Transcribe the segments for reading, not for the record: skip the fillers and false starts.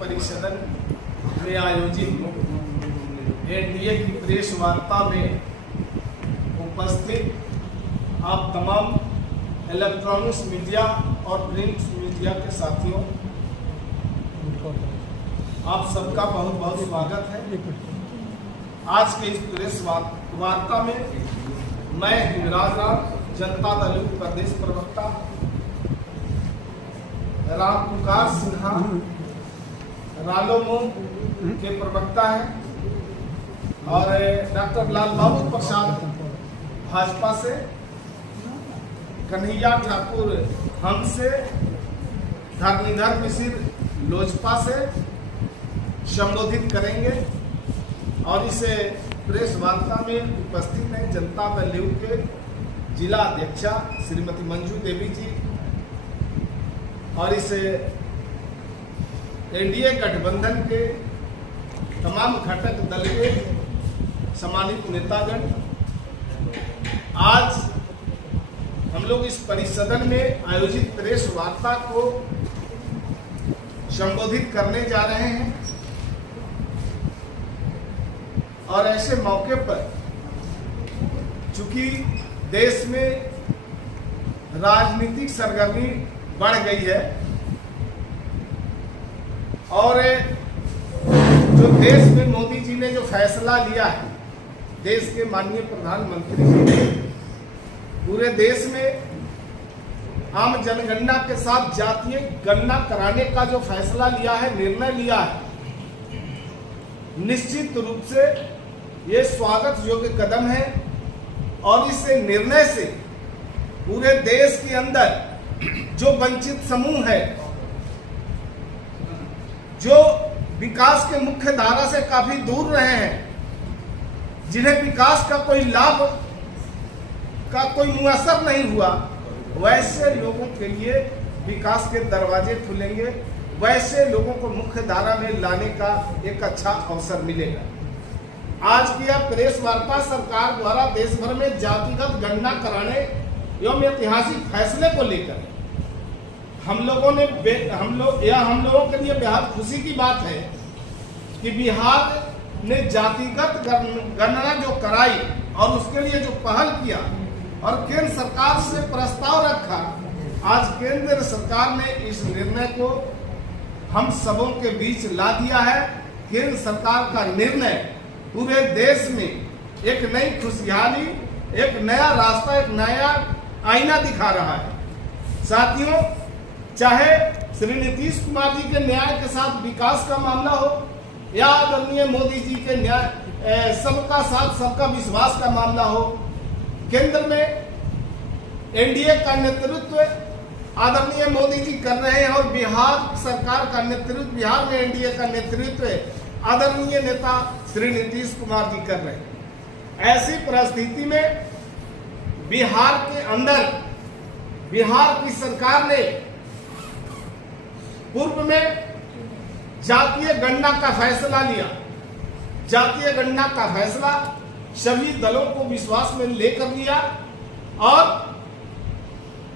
परिसदन में आयोजित एनडीए की प्रेस वार्ता में उपस्थित आप तमाम इलेक्ट्रॉनिक्स मीडिया और प्रिंट मीडिया के साथियों, आप सबका बहुत बहुत स्वागत है। आज के इस प्रेस वार्ता में मैं हिंगराज राम, जनता दल यूथ प्रदेश प्रवक्ता, राम पुकार सिन्हा रालोमो के प्रवक्ता हैं और डॉक्टर लाल बाबू प्रसाद भाजपा से, कन्हैया ठाकुर हम से, धर्मेंद्र मिश्र लोजपा से संबोधित करेंगे। और इस प्रेस वार्ता में उपस्थित हैं जनता दल यूथ के जिला अध्यक्षा श्रीमती मंजू देवी जी और इस एनडीए गठबंधन के तमाम घटक दल के सम्मानित नेतागण। आज हम लोग इस परिसदन में आयोजित प्रेस वार्ता को संबोधित करने जा रहे हैं और ऐसे मौके पर चूंकि देश में राजनीतिक सरगर्मी बढ़ गई है और जो देश में मोदी जी ने जो फैसला लिया है, देश के माननीय प्रधानमंत्री जी ने पूरे देश में आम जनगणना के साथ जातीय गणना कराने का जो फैसला लिया है, निर्णय लिया है, निश्चित रूप से ये स्वागत योग्य कदम है। और इस निर्णय से पूरे देश के अंदर जो वंचित समूह है, जो विकास के मुख्य धारा से काफी दूर रहे हैं, जिन्हें विकास का कोई लाभ का कोई मुअस्सर नहीं हुआ, वैसे लोगों के लिए विकास के दरवाजे खुलेंगे, वैसे लोगों को मुख्य धारा में लाने का एक अच्छा अवसर मिलेगा। आज की यह प्रेस वार्ता सरकार द्वारा देश भर में जातिगत गणना कराने एवं ऐतिहासिक फैसले को लेकर हम लोगों के लिए बेहद खुशी की बात है कि बिहार ने जातिगत गणना जो कराई और उसके लिए जो पहल किया और केंद्र सरकार से प्रस्ताव रखा, आज केंद्र सरकार ने इस निर्णय को हम सबों के बीच ला दिया है। केंद्र सरकार का निर्णय पूरे देश में एक नई खुशहाली, एक नया रास्ता, एक नया आईना दिखा रहा है। साथियों, चाहे श्री नीतीश कुमार जी के न्याय के साथ विकास का मामला हो या आदरणीय मोदी जी के न्याय सबका साथ सबका विश्वास का मामला हो, केंद्र में एनडीए का नेतृत्व आदरणीय मोदी जी कर रहे हैं और बिहार सरकार का नेतृत्व, बिहार में एनडीए का नेतृत्व आदरणीय नेता श्री नीतीश कुमार जी कर रहे हैं। ऐसी परिस्थिति में बिहार के अंदर बिहार की सरकार ने पूर्व में जातीय गणना का फैसला लिया। जातीय गणना का फैसला सभी दलों को विश्वास में लेकर लिया और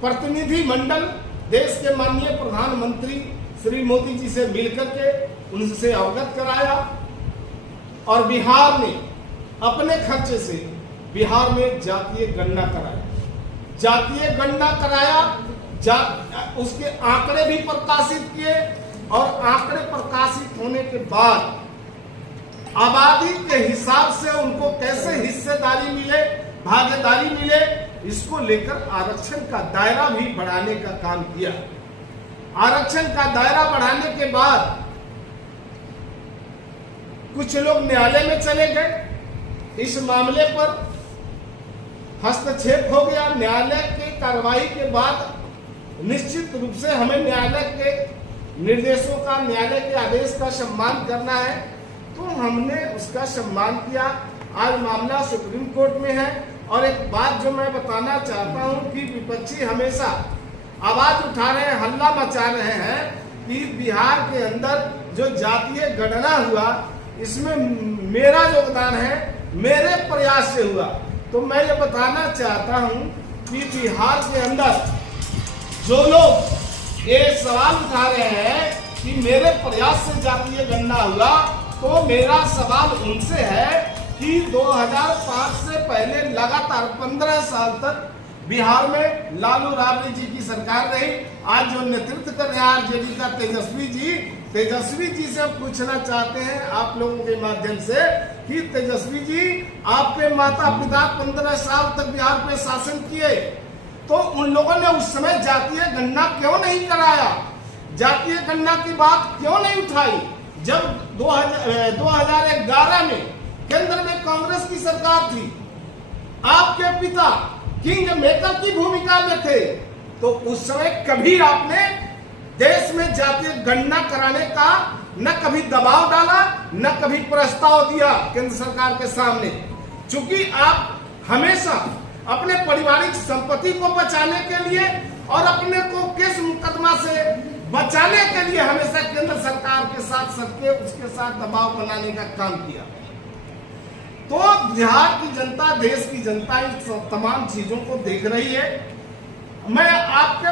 प्रतिनिधि मंडल देश के माननीय प्रधानमंत्री श्री मोदी जी से मिलकर के उनसे अवगत कराया और बिहार ने अपने खर्चे से बिहार में जातीय गणना कराया। जातीय गणना कराया, उसके आंकड़े भी प्रकाशित किए और आंकड़े प्रकाशित होने के बाद आबादी के हिसाब से उनको कैसे हिस्सेदारी मिले, भागीदारी मिले, इसको लेकर आरक्षण का दायरा भी बढ़ाने का काम किया। आरक्षण का दायरा बढ़ाने के बाद कुछ लोग न्यायालय में चले गए, इस मामले पर हस्तक्षेप हो गया। न्यायालय की कार्रवाई के बाद निश्चित रूप से हमें न्यायालय के निर्देशों का, न्यायालय के आदेश का सम्मान करना है, तो हमने उसका सम्मान किया। आज मामला सुप्रीम कोर्ट में है और एक बात जो मैं बताना चाहता हूं कि विपक्षी हमेशा आवाज उठा रहे हैं, हल्ला मचा रहे हैं कि बिहार के अंदर जो जातीय गणना हुआ इसमें मेरा योगदान है, मेरे प्रयास से हुआ। तो मैं ये बताना चाहता हूं कि बिहार के अंदर जो लोग ये सवाल उठा रहे हैं कि मेरे प्रयास से जातीय गणना हुआ, तो मेरा सवाल उनसे है कि 2005 से पहले लगातार 15 साल तक बिहार में लालू राबड़ी जी की सरकार रही। आज जो नेतृत्व कर रहे हैं आरजेडी का तेजस्वी जी से पूछना चाहते हैं आप लोगों के माध्यम से कि तेजस्वी जी, आपके माता पिता 15 साल तक बिहार पे शासन किए, तो उन लोगों ने उस समय जातीय गणना क्यों नहीं कराया? जातीय गणना की बात क्यों नहीं उठाई? जब 2011 में केंद्र में कांग्रेस की सरकार थी, आपके पिता किंग मेकर की भूमिका में थे, तो उस समय कभी आपने देश में जातीय गणना कराने का न कभी दबाव डाला, न कभी प्रस्ताव दिया केंद्र सरकार के सामने। चूंकि आप हमेशा अपने पारिवारिक संपत्ति को बचाने के लिए और अपने को केस मुकदमा से बचाने के लिए हमेशा केंद्र सरकार के साथ सबके उसके साथ दबाव बनाने का काम किया। तो बिहार की जनता, देश की जनता इस तमाम चीजों को देख रही है। मैं आपके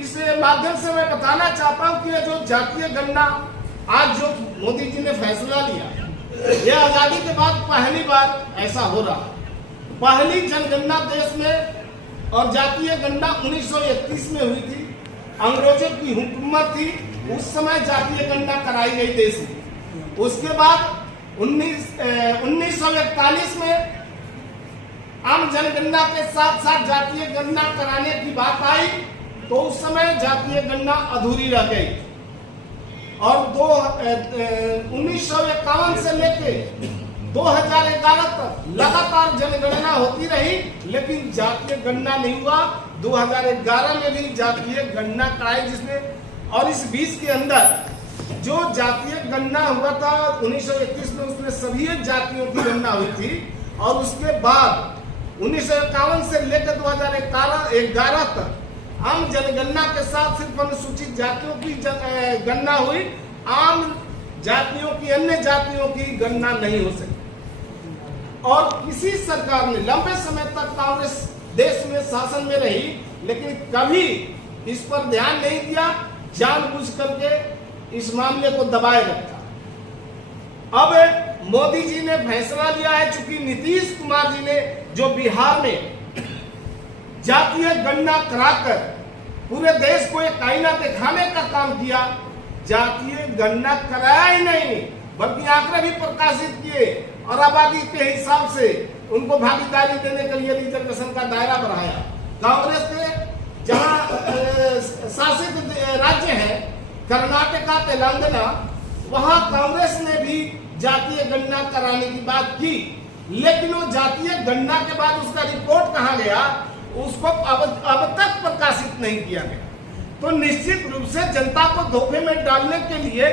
इस माध्यम से मैं बताना चाहता हूं कि जो जातीय गणना आज जो मोदी जी ने फैसला लिया, यह आजादी के बाद पहली बार ऐसा हो रहा। पहली जनगणना देश में और जातीय गणना 1931 में हुई थी। अंग्रेजों की हुकूमत थी, उस समय जातीय गणना कराई गई देश में। उसके बाद 1941 में आम जनगणना के साथ साथ जातीय गणना कराने की बात आई, तो उस समय जातीय गणना अधूरी रह गई। और 1951 से लेके 2011 तक लगातार जनगणना होती रही, लेकिन जातीय गणना नहीं हुआ। 2011 में भी जातीय गणना कराई जिसमें, और इस बीच के अंदर जो जातीय गणना हुआ था 1931 में, उसमें सभी जातियों की गणना हुई थी। और उसके बाद 1951 से लेकर 2011 तक आम जनगणना के साथ सिर्फ अनुसूचित जातियों की गणना हुई, आम जातियों की, अन्य जातियों की गणना नहीं हो सकी। और किसी सरकार ने लंबे समय तक कांग्रेस देश में शासन में रही, लेकिन कभी इस पर ध्यान नहीं दिया, जानबूझ करके इस मामले को दबाए रखा। अब मोदी जी ने फैसला लिया है, चूंकि नीतीश कुमार जी ने जो बिहार में जातीय गणना कराकर पूरे देश को एक आईना दिखाने का काम किया, जातीय गणना कराया ही नहीं बल्कि आंकड़े भी प्रकाशित किए और आबादी के हिसाब से उनको भागीदारी देने के लिए रिजर्वेशन का दायरा बढ़ाया। कांग्रेस के जहां शासित राज्य है कर्नाटका, तेलंगाना, वहां कांग्रेस ने भी जातीय गणना कराने की बात की, लेकिन वो जातीय गणना के बाद उसका रिपोर्ट कहां गया, उसको अब तक प्रकाशित नहीं किया गया। तो निश्चित रूप से जनता को धोखे में डालने के लिए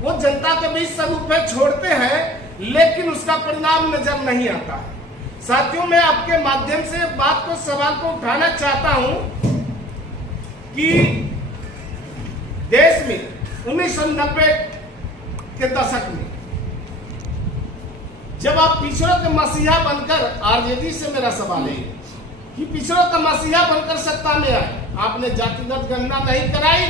वो जनता के बीच सदुपयोग छोड़ते हैं, लेकिन उसका परिणाम नजर नहीं आता है। साथियों, मैं आपके माध्यम से बात को, सवाल को उठाना चाहता हूं कि देश में 1990 के दशक में जब आप पिछड़ों के मसीहा बनकर, आरजेडी से मेरा सवाल है कि पिछड़ों का मसीहा बनकर सत्ता में आए, आपने जातिगत गणना नहीं कराई।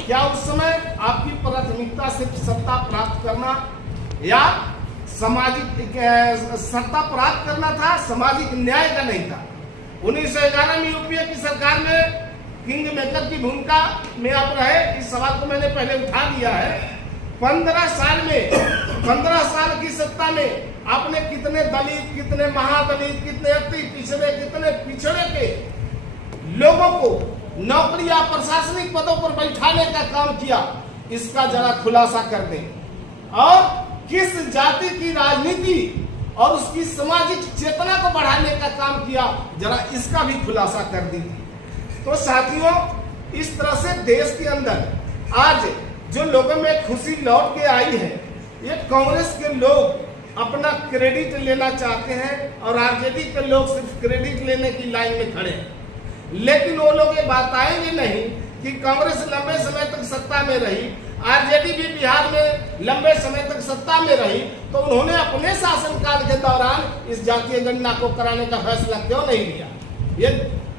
क्या उस समय आपकी प्राथमिकता सिर्फ सत्ता प्राप्त करना या सामाजिक सत्ता प्राप्त करना था, सामाजिक न्याय का नहीं था? 1911 में यूपीए की सरकार में किंग मेकर की भूमिका में आप रहे, इस सवाल को मैंने पहले उठा दिया है। 15 साल की सत्ता में आपने कितने दलित, कितने महादलित, कितने अति पिछड़े, कितने पिछड़े के लोगों को नौकरी या प्रशासनिक पदों पर बैठाने का काम किया, इसका जरा खुलासा कर दें। और किस जाति की राजनीति और उसकी सामाजिक चेतना को बढ़ाने का काम किया, जरा इसका भी खुलासा कर दीजिए। तो साथियों, इस तरह से देश के अंदर आज जो लोगों में खुशी लौट के आई है, ये कांग्रेस के लोग अपना क्रेडिट लेना चाहते हैं और आरजेडी के लोग सिर्फ क्रेडिट लेने की लाइन में खड़े हैं। लेकिन वो लोग ये बताएंगे नहीं कि कांग्रेस लंबे समय तक सत्ता में रही, आरजेडी भी बिहार में लंबे समय तक सत्ता में रही, तो उन्होंने अपने शासनकाल के दौरान इस जातीय गणना को कराने का फैसला क्यों नहीं लिया?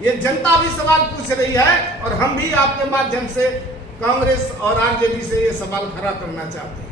ये जनता भी सवाल पूछ रही है और हम भी आपके माध्यम से कांग्रेस और आरजेडी से ये सवाल खड़ा करना चाहते हैं।